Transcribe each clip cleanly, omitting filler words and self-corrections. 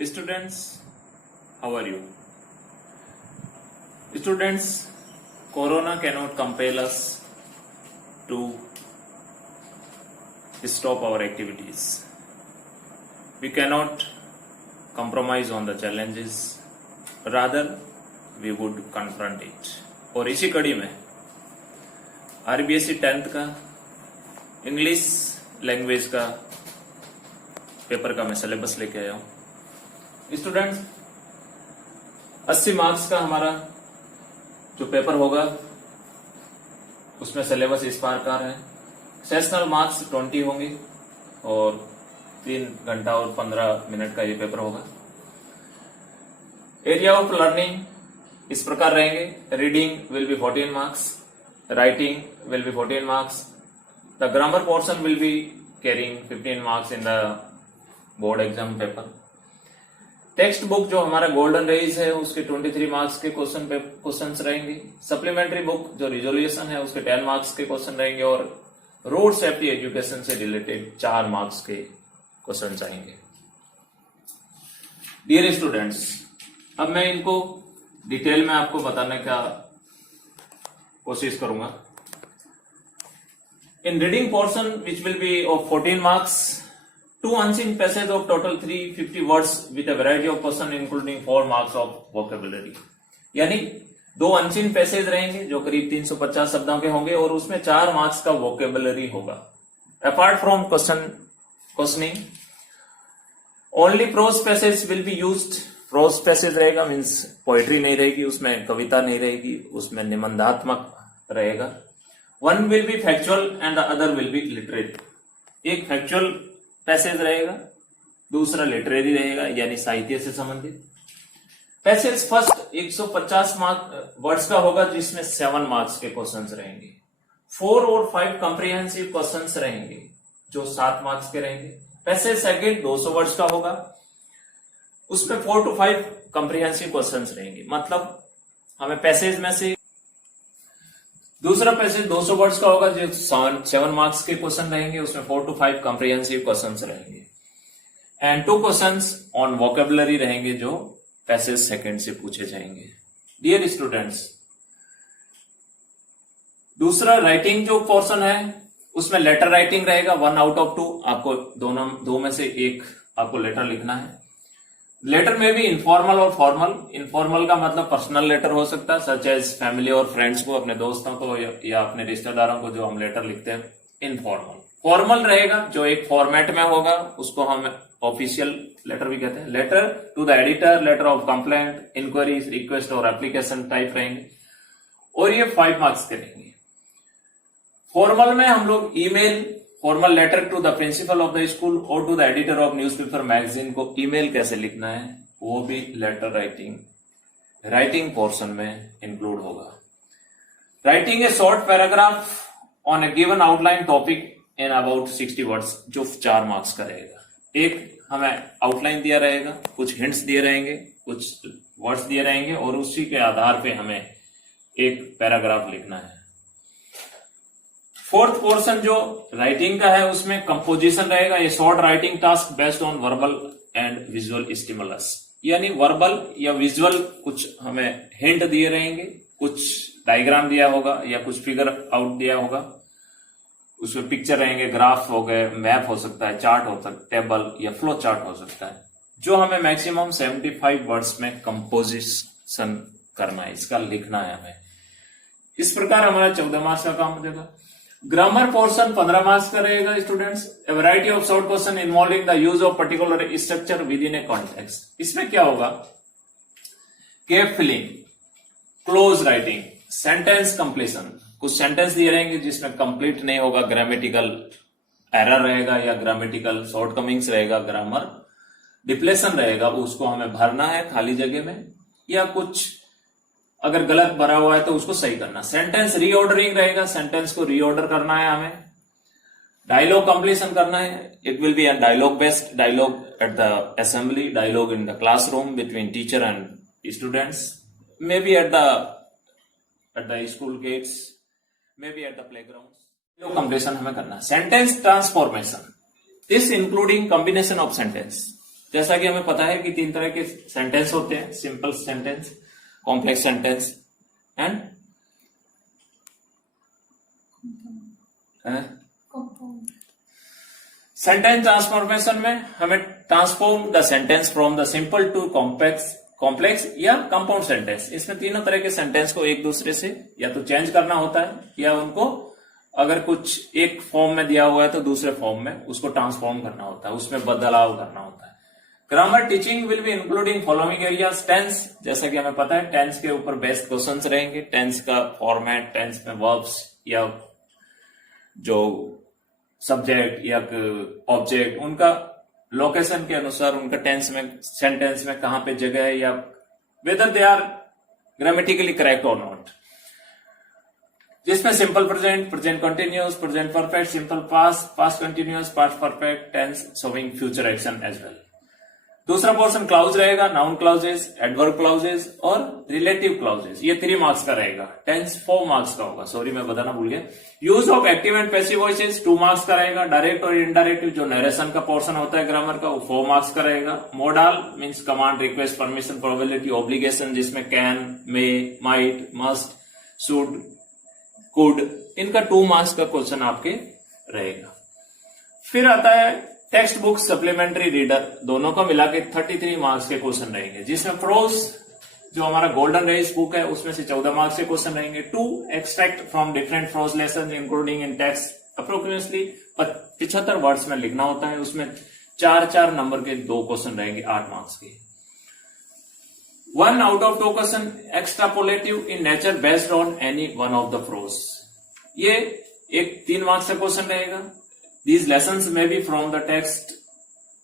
Students, how are you? Students, Corona cannot compel us to stop our activities. We cannot compromise on the challenges. Rather, we would confront it. और इसी कड़ी में RBSE 10th का English language का paper का मैं syllabus लेके आया हूं। स्टूडेंट्स, 80 मार्क्स का हमारा जो पेपर होगा उसमें सिलेबस इस प्रकार है। सेशनल मार्क्स 20 होंगे और 3 घंटा और 15 मिनट का ये पेपर होगा। एरिया ऑफ लर्निंग इस प्रकार रहेंगे। Reading will be 14 marks, writing will be 14 marks, the grammar portion will be carrying 15 marks in the board exam paper. Text book जो हमारा गोल्डन रेज है उसके 23 मार्क्स के क्वेश्चंस रहेंगे। सप्लीमेंट्री बुक जो रिजोल्यूशन है उसके 10 मार्क्स के क्वेश्चन रहेंगे और रोड सेफ्टी एजुकेशन से रिलेटेड 4 मार्क्स के क्वेश्चन आएंगे। डियर स्टूडेंट्स, अब मैं इनको डिटेल में आपको बताने का कोशिश करूंगा। इन reading portion which will be of 14 marks, 2 unseen passages of total 350 words with a variety of question including 4 marks of vocabulary। यानी 2 unseen passages रहेंगे जो करीब 350 शब्दों के होंगे और उसमें 4 मार्क्स का वोकेबुलरी होगा। Apart from questioning, only prose passage will be used. Prose passage रहेगा मीन्स पोएट्री नहीं रहेगी, उसमें कविता नहीं रहेगी, उसमें निबंधात्मक रहेगा। One will be factual and the other will be literary. एक फैक्चुअल पैसेज रहेगा, दूसरा लिटरेरी रहेगा यानी साहित्य से संबंधित। पैसेज फर्स्ट 150 वर्ड्स का होगा जिसमें 7 मार्क्स के क्वेश्चंस रहेंगे। 4 और 5 कॉम्प्रिहेंसिव क्वेश्चंस रहेंगे जो 7 मार्क्स के रहेंगे। पैसेज सेकंड 200 वर्ड्स का होगा, उसमें 4 to 5 कॉम्प्रिहेंसिव क्वेश्चंस रहेंगे। मतलब हमें पैसेज में से दूसरा पैसेज 200 वर्ड्स का होगा जो 7 मार्क्स के क्वेश्चन रहेंगे, उसमें 4 to 5 कॉम्प्रिहेंसिव क्वेश्चंस रहेंगे एंड 2 क्वेश्चंस ऑन वोकेबुलरी रहेंगे जो पैसेज सेकंड से पूछे जाएंगे। डियर स्टूडेंट्स, दूसरा राइटिंग जो पोर्शन है उसमें लेटर राइटिंग रहेगा 1 out of 2। आपको दो में से एक आपको लेटर लिखना है। लेटर में भी इनफॉर्मल और फॉर्मल। इनफॉर्मल का मतलब पर्सनल लेटर हो सकता है, सच एज फैमिली और फ्रेंड्स को, अपने दोस्तों को या अपने रिश्तेदारों को जो हम लेटर लिखते हैं, इनफॉर्मल। फॉर्मल रहेगा जो एक फॉर्मेट में होगा, उसको हम ऑफिशियल लेटर भी कहते हैं। Letter to the editor, letter of complaint, inquiry, request और एप्लीकेशन टाइप रहेंगे और ये 5 मार्क्स के रहेंगे। फॉर्मल में हम लोग email, formal letter to the principal of the school और to the editor of newspaper magazine को ईमेल कैसे लिखना है वो भी लेटर राइटिंग पोर्शन में इंक्लूड होगा। Writing a short paragraph on a given outline topic in about 60 words जो 4 मार्क्स का रहेगा। एक हमें आउटलाइन दिया रहेगा, कुछ हिंट्स दिए रहेंगे, कुछ वर्ड्स दिए रहेंगे और उसी के आधार पे हमें एक पैराग्राफ लिखना है। फोर्थ पोर्शन जो राइटिंग का है उसमें कंपोजिशन रहेगा। ये short writing task based on verbal and visual stimulus, यानी वर्बल या विजुअल कुछ हमें हिंट दिए रहेंगे, कुछ डायग्राम दिया होगा या कुछ फिगर आउट दिया होगा, उसमें पिक्चर रहेंगे, ग्राफ हो गए, मैप हो सकता है, चार्ट हो सकता है, टेबल या फ्लो चार्ट हो सकता है, जो हमें मैक्सिमम 75 वर्ड्स में कंपोजिशन करना है, इसका लिखना है हमें। इस प्रकार हमारा 14 मार्क्स का काम हो जाएगा। ग्रामर पोर्शन 15 मार्क्स का रहेगा students. A variety of short question involving the use of particular structure within a context. इसमें क्या होगा? Gap filling, cloze writing, sentence completion. कुछ सेंटेंस दिए रहेंगे जिसमें कंप्लीट नहीं होगा, ग्रामेटिकल एरर रहेगा या ग्रामेटिकल शॉर्टकमिंग्स रहेगा, ग्रामर डिप्लेशन रहेगा, उसको हमें भरना है खाली जगह में, या कुछ अगर गलत भरा हुआ है तो उसको सही करना। सेंटेंस रीऑर्डरिंग रहेगा, सेंटेंस को रीऑर्डर करना है हमें। डायलॉग कंप्लीशन करना है, it will be a dialogue based, dialogue at the assembly, dialogue in the classroom between teacher and students, may be at the school gates, may be at the playground. Completion हमें करना है। Sentence transformation, this including combination of sentence, जैसा कि हमें पता है कि 3 तरह के सेंटेंस होते हैं, simple sentence, complex sentence and sentence transformation में हमें transform the sentence from the simple to complex या कंपाउंड सेंटेंस। इसमें तीनों तरह के सेंटेंस को एक दूसरे से या तो चेंज करना होता है या उनको अगर कुछ एक फॉर्म में दिया हुआ है तो दूसरे फॉर्म में उसको ट्रांसफॉर्म करना होता है, उसमें बदलाव करना होता है। Grammar teaching will be including following areas. Tense, जैसा कि हमें पता है टेंस के ऊपर बेस्ट क्वेश्चंस रहेंगे। टेंस का फॉर्मेट, टेंस में वर्ब्स या जो सब्जेक्ट या ऑब्जेक्ट, उनका लोकेशन के अनुसार उनका टेंस में, सेंटेंस में कहां पे जगह है, या whether they are grammatically correct और नॉट। जिसमें simple present, present continuous, present perfect, simple past, past continuous, past perfect tense showing future action as well. दूसरा पोर्शन क्लाउज रहेगा, नाउन क्लाउजेस, एडवर्ब क्लाउजेस और रिलेटिव क्लाउजेस। ये 3 marks का रहेगा। Tense 4 marks का होगा, सॉरी मैं बताना भूल गया। Use of active and passive voices 2 marks का रहेगा। डायरेक्ट और इनडायरेक्ट जो नरेशन का पोर्शन होता है ग्रामर का, वो 4 मार्क्स का रहेगा। Modal means command, request, permission, probability, obligation, जिसमें can, may, might, must, should, could, इनका 2 मार्क्स का क्वेश्चन आपके रहेगा। फिर आता है टेक्स्ट बुक, सप्लीमेंट्री रीडर, दोनों का मिला के 33 मार्क्स के क्वेश्चन रहेंगे। जिसमें प्रोज जो हमारा गोल्डन रेस बुक है उसमें से 14 मार्क्स के क्वेश्चन रहेंगे। 2 extract from different prose lesson including in text, approximately 75 words में लिखना होता है। उसमें 4-4 नंबर के 2 क्वेश्चन रहेंगे 8 मार्क्स के। 1 out of 2 question extrapolative in nature based on any one of the prose, ये एक 3 मार्क्स का क्वेश्चन रहेगा। These lessons may be from the text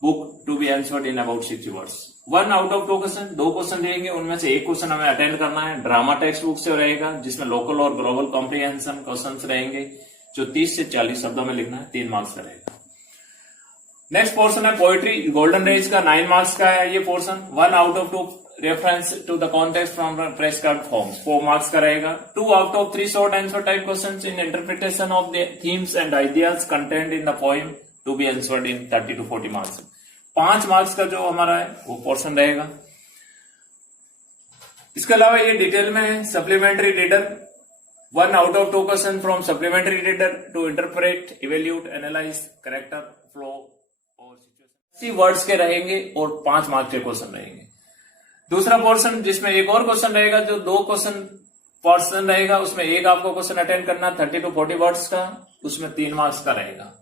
book to be answered in about 60 words. 1 out of 2 question, 2 question रहेंगे, उनमें से एक question हमें attend करना है। ड्रामा टेक्स्ट बुक से रहेगा, जिसमें लोकल और ग्लोबल कॉम्प्रिहेंशन क्वेश्चंस रहेंगे, जो 30 से 40 शब्दों में लिखना है, 3 मार्क्स का रहेगा। नेक्स्ट पोर्शन है पोएट्री, गोल्डन रेज का 9 मार्क्स का है ये portion. 1 out of 2 reference to the context from press card forms, 4 marks का रहेगा। 2 out of 3 short answer type questions in interpretation of the themes and ideas content in the poem to be answered in 30 to 40 marks. 5 marks का जो हमारा है वो portion रहेगा। इसके अलावा ये डिटेल में है supplementary reader, 1 out of 2 question from supplementary reader to interpret, evaluate, analyse character, flow और सिचुएशन, वर्ड्स के रहेंगे और 5 मार्क्स के क्वेश्चन रहेंगे। दूसरा पोर्शन जिसमें एक और क्वेश्चन रहेगा, जो 2 क्वेश्चन पोर्शन रहेगा, उसमें एक आपको क्वेश्चन अटेंड करना 30 to 40 वर्ड्स का, उसमें 3 मार्क्स का रहेगा।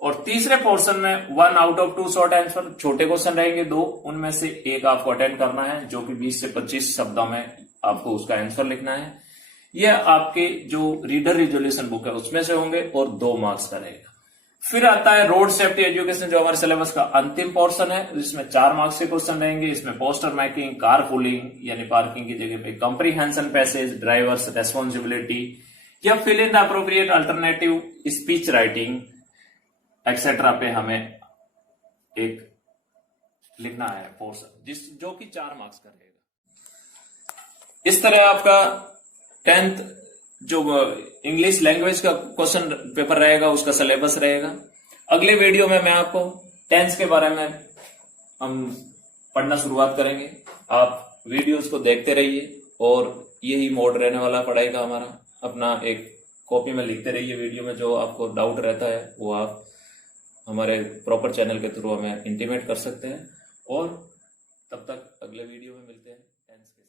और तीसरे पोर्शन में 1 आउट ऑफ 2 शॉर्ट आंसर, छोटे क्वेश्चन रहेंगे 2, उनमें से एक आपको अटेंड करना है, जो कि 20 से 25 शब्दों में आपको उसका आंसर लिखना है। यह आपके जो रीडर रिजोल्यूशन बुक है उसमें से होंगे और 2 मार्क्स का रहेगा। फिर आता है रोड सेफ्टी एजुकेशन, जो हमारे सिलेबस का अंतिम पोर्शन है, जिसमें 4 मार्क्स के क्वेश्चन रहेंगे। इसमें पोस्टर मेकिंग, कार पुलिंग यानी पार्किंग की जगह पे कॉम्प्रिहेंशन पैसेज, ड्राइवर्स रेस्पॉन्सिबिलिटी, या fill in the appropriate alternative, speech writing etcetera पे हमें एक लिखना है पोर्शन, जो कि 4 मार्क्स का रहेगा। इस तरह आपका 10th जो इंग्लिश लैंग्वेज का क्वेश्चन पेपर रहेगा, उसका सिलेबस रहेगा। अगले वीडियो में मैं आपको टेंस के बारे में हम पढ़ना शुरुआत करेंगे। आप वीडियोस को देखते रहिए और यही मोड रहने वाला पढ़ाई का हमारा। अपना एक कॉपी में लिखते रहिए, वीडियो में जो आपको डाउट रहता है वो आप हमारे प्रॉपर चैनल के थ्रू हमें इंटीमेट कर सकते हैं। और तब तक अगले वीडियो में मिलते हैं टेंस के।